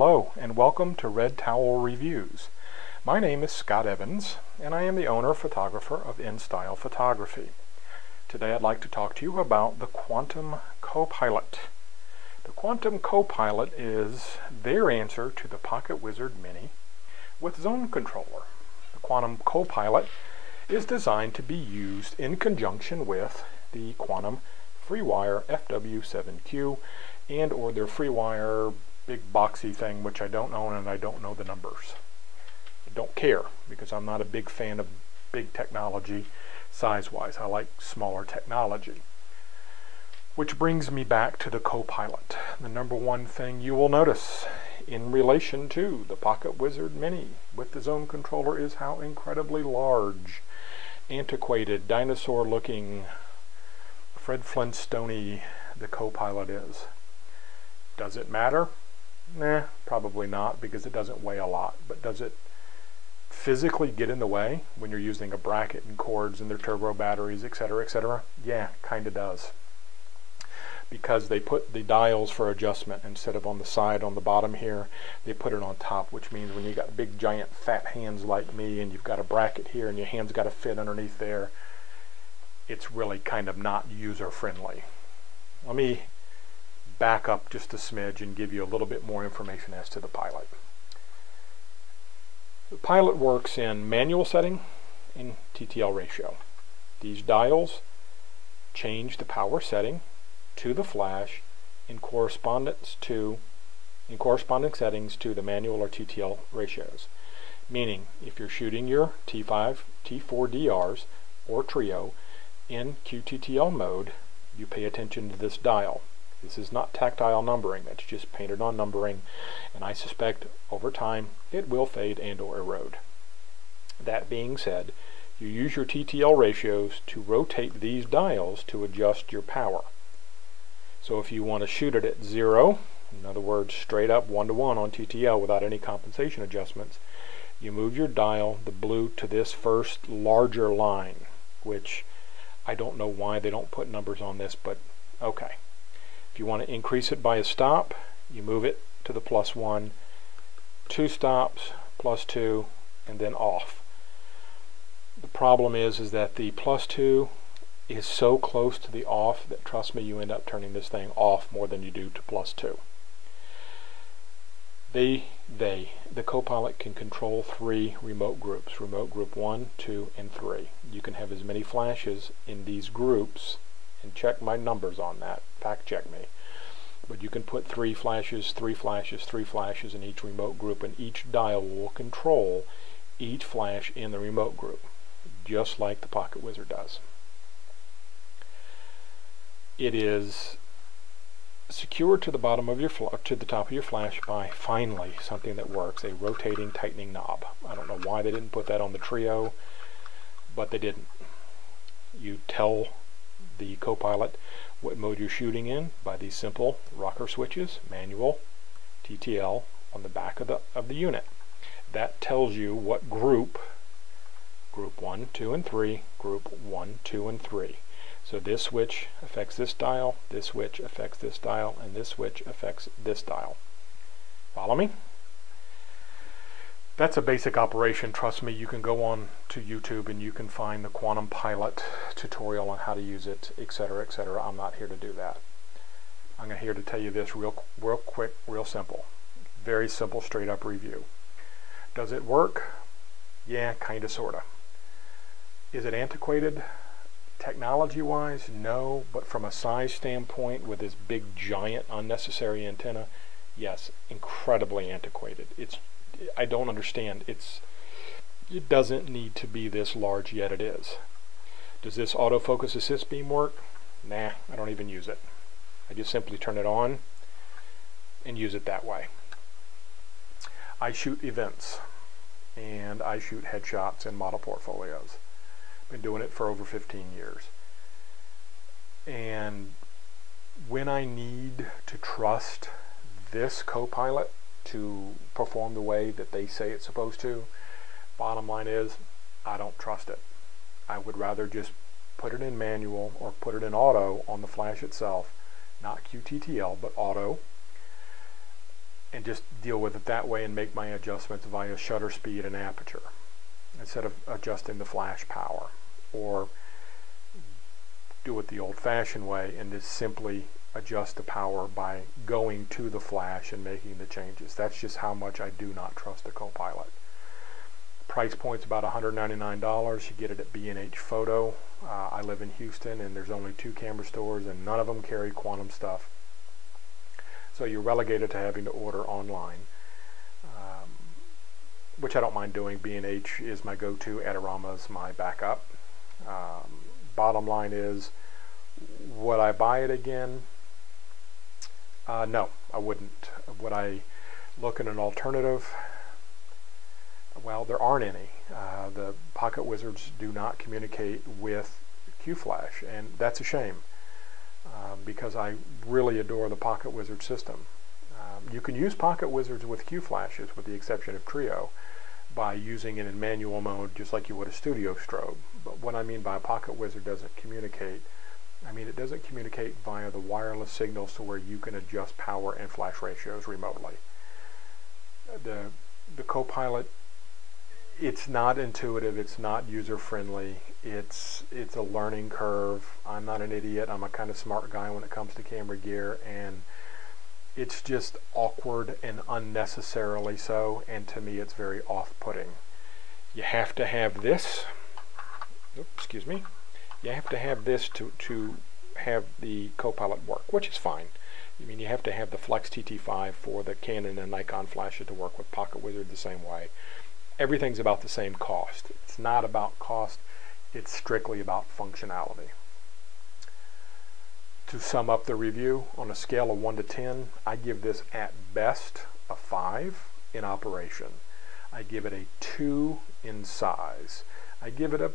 Hello and welcome to Red Towel Reviews. My name is Scott Evans and I am the owner-photographer of InStyle Photography. Today I'd like to talk to you about the Quantum Copilot. The Quantum Copilot is their answer to the Pocket Wizard Mini with Zone Controller. The Quantum Copilot is designed to be used in conjunction with the Quantum FreeWire FW7Q and or their FreeWire big boxy thing, which I don't own and I don't know the numbers. I don't care because I'm not a big fan of big technology size-wise. I like smaller technology. Which brings me back to the Copilot. The number one thing you will notice in relation to the Pocket Wizard Mini with the Zone Controller is how incredibly large, antiquated, dinosaur-looking, Fred Flintstone-y the Copilot is. Does it matter? Nah, probably not, because it doesn't weigh a lot. But does it physically get in the way when you're using a bracket and cords and their turbo batteries, etc., etc.? Yeah, kind of does. Because they put the dials for adjustment instead of on the side on the bottom here, they put it on top, which means when you got big giant fat hands like me and you've got a bracket here and your hands got to fit underneath there, it's really kind of not user friendly. Let me back up just a smidge and give you a little bit more information as to the Pilot. The Pilot works in manual setting and TTL ratio. These dials change the power setting to the flash in corresponding settings to the manual or TTL ratios. Meaning, if you're shooting your T5, T4 DRs or Trio in QTTL mode, you pay attention to this dial. This is not tactile numbering, that's just painted on numbering, and I suspect over time it will fade and or erode. That being said, you use your TTL ratios to rotate these dials to adjust your power. So if you want to shoot it at 0, in other words straight up 1:1 on TTL without any compensation adjustments, you move your dial, the blue, to this first larger line, which I don't know why they don't put numbers on this, but okay. If you want to increase it by a stop, you move it to the +1, 2 stops, +2, and then off. The problem is that the +2 is so close to the off that, trust me, you end up turning this thing off more than you do to +2. The Copilot can control 3 remote groups, remote group 1, 2, and 3. You can have as many flashes in these groups, and check my numbers on that, fact check me, but you can put 3 flashes, 3 flashes, 3 flashes in each remote group, and each dial will control each flash in the remote group, just like the Pocket Wizard does. It is secured to the bottom of your to the top of your flash by, finally, something that works, a rotating tightening knob. I don't know why they didn't put that on the Trio, but they didn't. You tell the Copilot what mode you're shooting in by these simple rocker switches, manual, TTL, on the back of the unit. That tells you what group 1, 2, and 3, group 1, 2, and 3. So this switch affects this dial, this switch affects this dial, and this switch affects this dial. Follow me? That's a basic operation. Trust me, you can go on to YouTube and you can find the Quantum Pilot tutorial on how to use it, etc., etc. I'm not here to do that. I'm here to tell you this real quick, real simple. Very simple, straight up review. Does it work? Yeah, kinda, sorta. Is it antiquated? Technology-wise, no, but from a size standpoint with this big, giant, unnecessary antenna, yes, incredibly antiquated. I don't understand. It doesn't need to be this large, yet it is. Does this autofocus assist beam work? Nah, I don't even use it. I just simply turn it on and use it that way. I shoot events and I shoot headshots and model portfolios. Been doing it for over 15 years. And when I need to trust this Copilot to perform the way that they say it's supposed to, bottom line is, I don't trust it. I would rather just put it in manual or put it in auto on the flash itself, not QTTL, but auto, and just deal with it that way and make my adjustments via shutter speed and aperture instead of adjusting the flash power, or do it the old-fashioned way and just simply adjust the power by going to the flash and making the changes. That's just how much I do not trust the Copilot. Price point's about $199. You get it at B&H Photo. I live in Houston, and there's only 2 camera stores, and none of them carry quantum stuff. So you're relegated to having to order online, which I don't mind doing. B&H is my go-to. Adorama's my backup. Bottom line is, would I buy it again? No, I wouldn't. Would I look at an alternative? Well, there aren't any. The Pocket Wizards do not communicate with Q-Flash, and that's a shame because I really adore the Pocket Wizard system. You can use Pocket Wizards with Q-Flashes, with the exception of Trio, by using it in manual mode just like you would a studio strobe. But what I mean by a Pocket Wizard doesn't communicate, I mean it doesn't communicate via the wireless signals to where you can adjust power and flash ratios remotely. The Copilot, it's not intuitive, it's not user-friendly, it's a learning curve. I'm not an idiot, I'm a kind of smart guy when it comes to camera gear, and it's just awkward and unnecessarily so, and to me it's very off-putting. You have to have this, excuse me, you have to have this to have the Copilot work, which is fine. I mean, you have to have the Flex TT5 for the Canon and Nikon flashes to work with Pocket Wizard the same way. Everything's about the same cost. It's not about cost, it's strictly about functionality. To sum up the review, on a scale of 1 to 10, I give this at best a 5 in operation. I give it a 2 in size. I give it a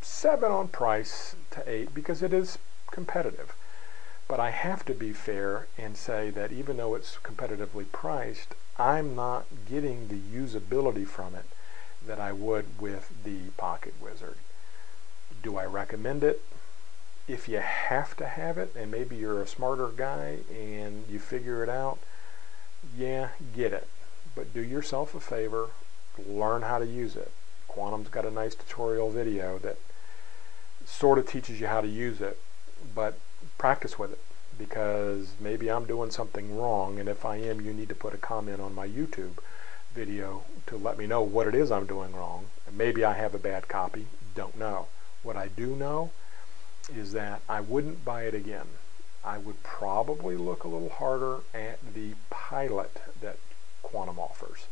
7 on price to 8 because it is competitive. But I have to be fair and say that even though it's competitively priced, I'm not getting the usability from it that I would with the Pocket Wizard. Do I recommend it? If you have to have it, and maybe you're a smarter guy and you figure it out, yeah, get it. But do yourself a favor, learn how to use it. Quantum's got a nice tutorial video that sort of teaches you how to use it, but practice with it, because maybe I'm doing something wrong, and if I am, you need to put a comment on my YouTube video to let me know what it is I'm doing wrong. And maybe I have a bad copy, don't know. What I do know is that I wouldn't buy it again. I would probably look a little harder at the Pilot that Quantum offers.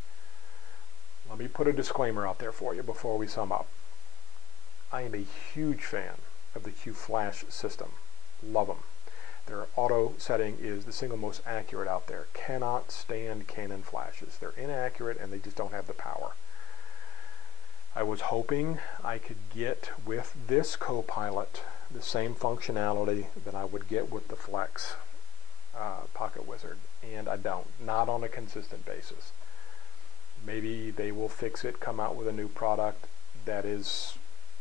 Let me put a disclaimer out there for you before we sum up. I am a huge fan of the Q-Flash system. Love them. Their auto setting is the single most accurate out there. Cannot stand Canon flashes. They're inaccurate and they just don't have the power. I was hoping I could get with this Copilot the same functionality that I would get with the Flex Pocket Wizard, and I don't. Not on a consistent basis. Maybe they will fix it, come out with a new product that is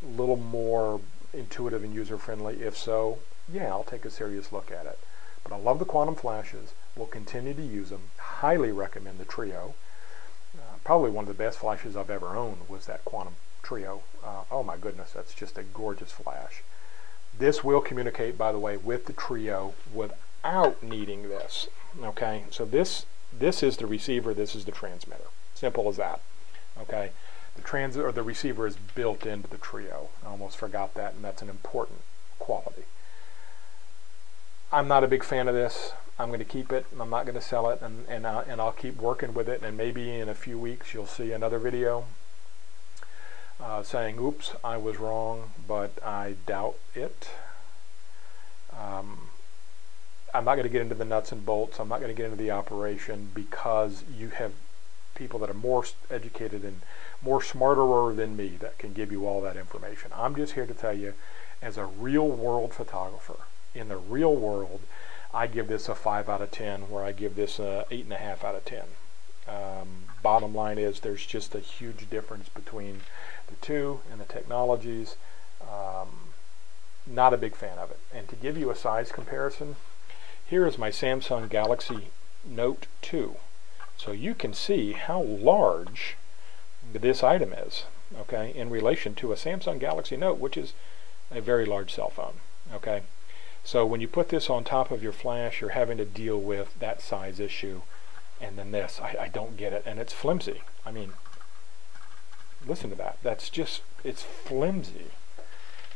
a little more intuitive and user-friendly. If so, yeah, I'll take a serious look at it. But I love the Quantum flashes, will continue to use them, highly recommend the Trio. Probably one of the best flashes I've ever owned was that Quantum Trio. Oh my goodness, that's just a gorgeous flash. This will communicate, by the way, with the Trio without needing this. Okay, so this is the receiver, this is the transmitter. Simple as that. Okay, the receiver is built into the Trio. I almost forgot that, and that's an important quality. I'm not a big fan of this. I'm going to keep it. I'm not going to sell it, and I'll keep working with it. And maybe in a few weeks you'll see another video saying, "Oops, I was wrong," but I doubt it. I'm not going to get into the nuts and bolts. I'm not going to get into the operation because you have people that are more educated and more smarter than me that can give you all that information. I'm just here to tell you, as a real-world photographer, in the real world, I give this a 5 out of 10, where I give this a 8.5 out of 10. Bottom line is there's just a huge difference between the two and the technologies. Not a big fan of it. And to give you a size comparison, here is my Samsung Galaxy Note 2. So you can see how large this item is, okay, in relation to a Samsung Galaxy Note, which is a very large cell phone, okay. So when you put this on top of your flash, you're having to deal with that size issue, and then this, I don't get it, and it's flimsy. I mean, listen to that. That's just, it's flimsy.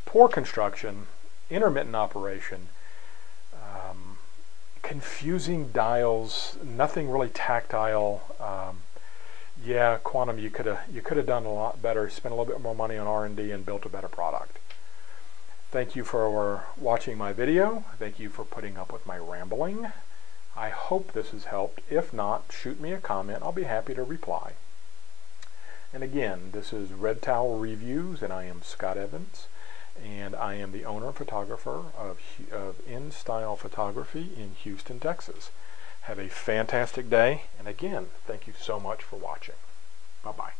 Poor construction, intermittent operation, confusing dials, nothing really tactile. Yeah, Quantum, you could have done a lot better, spent a little bit more money on R&D and built a better product. Thank you for watching my video. Thank you for putting up with my rambling. I hope this has helped. If not, shoot me a comment. I'll be happy to reply. And again, this is Red Towel Reviews, and I am Scott Evans, and I am the owner and photographer of InStyle Photography in Houston, Texas. Have a fantastic day, and again, thank you so much for watching. Bye-bye.